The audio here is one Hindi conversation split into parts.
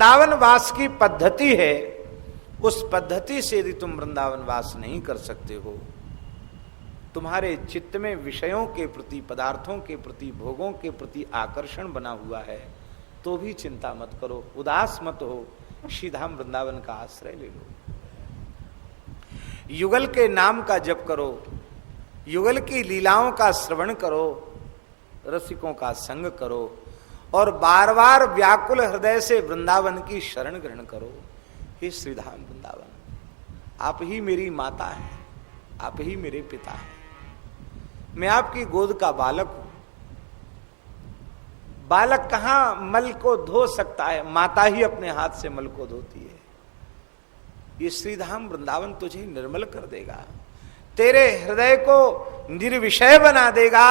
वृंदावन वास की पद्धति है, उस पद्धति से यदि तुम वृंदावन वास नहीं कर सकते हो, तुम्हारे चित्त में विषयों के प्रति, पदार्थों के प्रति, भोगों के प्रति आकर्षण बना हुआ है, तो भी चिंता मत करो, उदास मत हो, श्रीधाम वृंदावन का आश्रय ले लो। युगल के नाम का जप करो, युगल की लीलाओं का श्रवण करो, रसिकों का संग करो, और बार बार व्याकुल हृदय से वृंदावन की शरण ग्रहण करो। हे श्रीधाम वृंदावन, आप ही मेरी माता है, आप ही मेरे पिता हैं, मैं आपकी गोद का बालक हूं। बालक कहां मल को धो सकता है, माता ही अपने हाथ से मल को धोती है। ये श्रीधाम वृंदावन तुझे निर्मल कर देगा, तेरे हृदय को निर्विषय बना देगा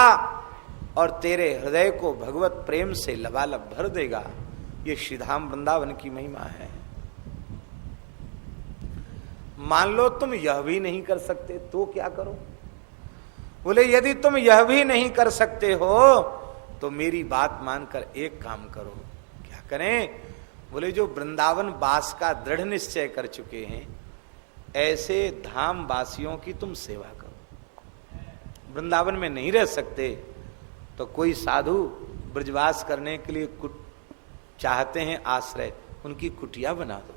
और तेरे हृदय को भगवत प्रेम से लबालब भर देगा। ये श्रीधाम वृंदावन की महिमा है। मान लो तुम यह भी नहीं कर सकते तो क्या करो? बोले यदि तुम यह भी नहीं कर सकते हो तो मेरी बात मानकर एक काम करो। क्या करें? बोले जो वृंदावन वास का दृढ़ निश्चय कर चुके हैं, ऐसे धाम वासियों की तुम सेवा करो। वृंदावन में नहीं रह सकते तो कोई साधु ब्रजवास करने के लिए चाहते हैं आश्रय, उनकी कुटिया बना दो,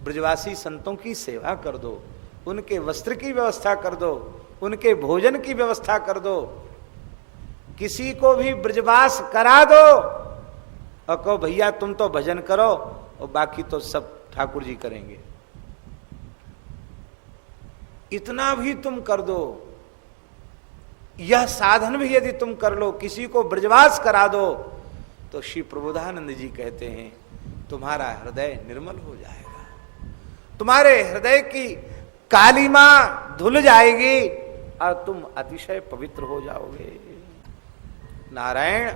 ब्रजवासी संतों की सेवा कर दो, उनके वस्त्र की व्यवस्था कर दो, उनके भोजन की व्यवस्था कर दो, किसी को भी ब्रजवास करा दो और कहो भैया तुम तो भजन करो और बाकी तो सब ठाकुर जी करेंगे। इतना भी तुम कर दो, यह साधन भी यदि तुम कर लो, किसी को ब्रजवास करा दो, तो श्री प्रबोधानंद जी कहते हैं तुम्हारा हृदय निर्मल हो जाएगा, तुम्हारे हृदय की कालीमा धुल जाएगी और तुम अतिशय पवित्र हो जाओगे। नारायण,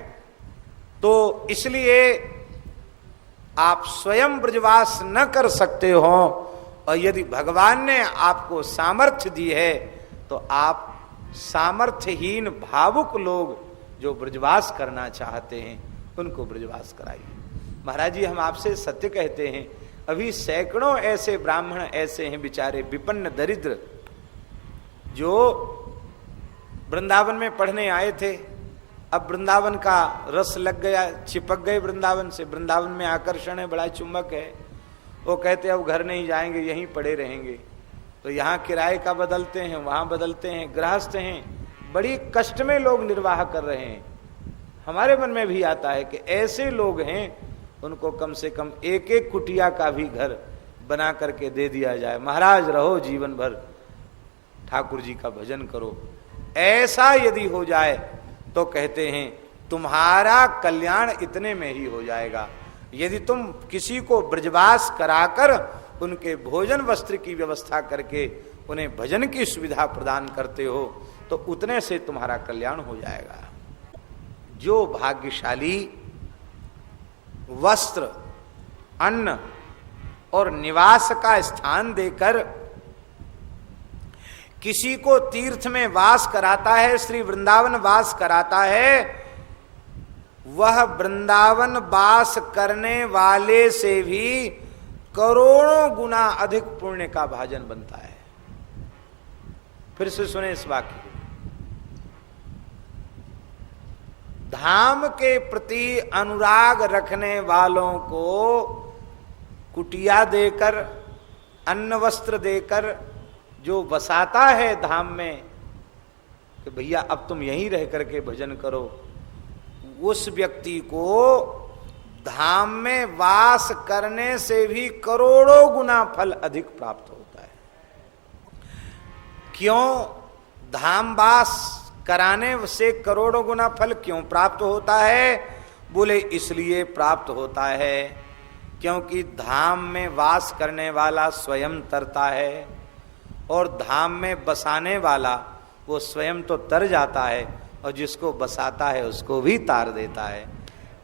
तो इसलिए आप स्वयं ब्रजवास न कर सकते हो और यदि भगवान ने आपको सामर्थ्य दी है तो आप सामर्थ्यहीन भावुक लोग जो ब्रजवास करना चाहते हैं उनको ब्रजवास कराइए। महाराज जी हम आपसे सत्य कहते हैं, अभी सैकड़ों ऐसे ब्राह्मण ऐसे हैं बेचारे विपन्न दरिद्र जो वृंदावन में पढ़ने आए थे, अब वृंदावन का रस लग गया, चिपक गए वृंदावन से, वृंदावन में आकर्षण है, बड़ा चुंबक है, वो कहते अब घर नहीं जाएंगे, यहीं पड़े रहेंगे। तो यहाँ किराए का बदलते हैं, वहाँ बदलते हैं, गृहस्थ हैं, बड़ी कष्ट में लोग निर्वाह कर रहे हैं। हमारे मन में भी आता है कि ऐसे लोग हैं, उनको कम से कम एक एक कुटिया का भी घर बना करके दे दिया जाए, महाराज रहो जीवन भर, ठाकुर जी का भजन करो। ऐसा यदि हो जाए तो कहते हैं तुम्हारा कल्याण इतने में ही हो जाएगा। यदि तुम किसी को ब्रजवास कराकर उनके भोजन वस्त्र की व्यवस्था करके उन्हें भजन की सुविधा प्रदान करते हो तो उतने से तुम्हारा कल्याण हो जाएगा। जो भाग्यशाली वस्त्र, अन्न और निवास का स्थान देकर किसी को तीर्थ में वास कराता है, श्री वृंदावन वास कराता है, वह वृंदावन वास करने वाले से भी करोड़ों गुना अधिक पुण्य का भाजन बनता है। फिर से सुने इस वाक्य को, धाम के प्रति अनुराग रखने वालों को कुटिया देकर, अन्न वस्त्र देकर जो बसाता है धाम में कि भैया अब तुम यहीं रह करके भजन करो, उस व्यक्ति को धाम में वास करने से भी करोड़ों गुना फल अधिक प्राप्त होता है। क्यों? धाम वास कराने से करोड़ों गुना फल क्यों प्राप्त होता है? बोले इसलिए प्राप्त होता है क्योंकि धाम में वास करने वाला स्वयं तरता है और धाम में बसाने वाला वो स्वयं तो तर जाता है और जिसको बसाता है उसको भी तार देता है।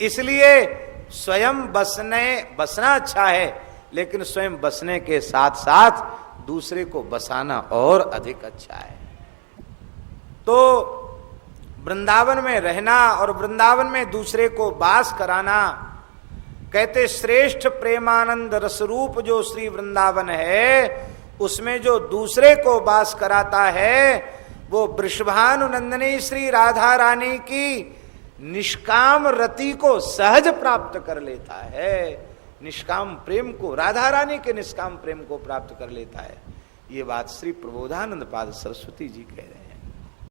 इसलिए स्वयं बसना अच्छा है, लेकिन स्वयं बसने के साथ साथ दूसरे को बसाना और अधिक अच्छा है। तो वृंदावन में रहना और वृंदावन में दूसरे को वास कराना, कहते श्रेष्ठ प्रेमानंद रसरूप जो श्री वृंदावन है, उसमें जो दूसरे को वास कराता है वो वृषभानुनंदनी श्री राधा रानी की निष्काम रति को सहज प्राप्त कर लेता है, निष्काम प्रेम को, राधा रानी के निष्काम प्रेम को प्राप्त कर लेता है। ये बात श्री प्रबोधानंद पाद सरस्वती जी कह रहे हैं।